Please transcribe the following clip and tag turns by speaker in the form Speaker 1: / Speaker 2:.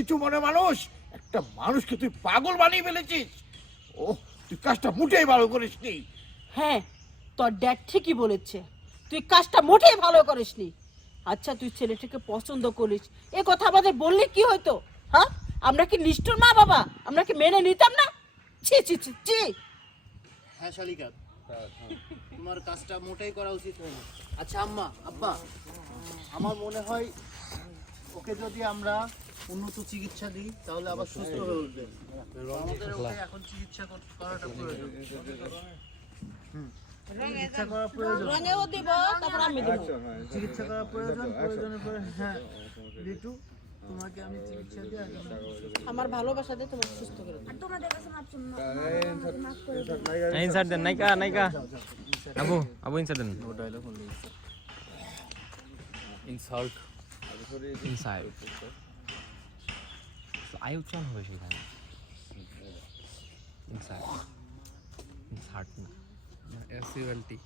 Speaker 1: নিচু মনে মানুষ একটা মানুষকে তুই পাগল বানিয়ে ফেলেছিস ও তুই কাজটা মোটেই ভালো করিস নি
Speaker 2: হ্যাঁ তোর ড্যাড ঠিকই বলেছে তুই কাজটা মোটেই ভালো করিস নি আচ্ছা তুই ছেলেটাকে পছন্দ করিস এ কথা আমাদের বললে কি হইতো হ্যাঁ আমরা কি নিষ্ঠুর মা বাবা আমরা কি মেনে নিতাম না ছি ছি ছি ছি
Speaker 3: হ্যাঁ শালিকা তোমার কাজটা মোটেই করা উচিত হয়নি আচ্ছা আম্মা আব্বা আমার মনে হয় ওকে যদি আমরা উন্নত চিকিৎসা দিই তাহলে আবার সুস্থ হয়ে উঠবে আমাদের ওকে এখন চিকিৎসা করাটা প্রয়োজন
Speaker 2: হুম চিকিৎসা করা প্রয়োজন রঙেও দিব তারপর আমি দিব
Speaker 3: চিকিৎসা করা প্রয়োজন প্রয়োজনের পরে হ্যাঁ লিটু তোমাকে আমি চিকিৎসা দিই
Speaker 2: আমার ভালোবাসা দে তোমাকে সুস্থ করে
Speaker 4: আর তোমাদের কাছে মাপ শূন্য
Speaker 5: নাই ইনসার্ট দেন নাইকা নাইকা আবু আবু ইনসার্ট দেন ও ডায়লগ বলছে
Speaker 6: ইনসার্ট ইনসার্ট ইনসার্ট
Speaker 5: আয় উচ্চারণ হবে সেখানে ইনসার্ট ইনসার্ট না
Speaker 6: এস ইউ এল টি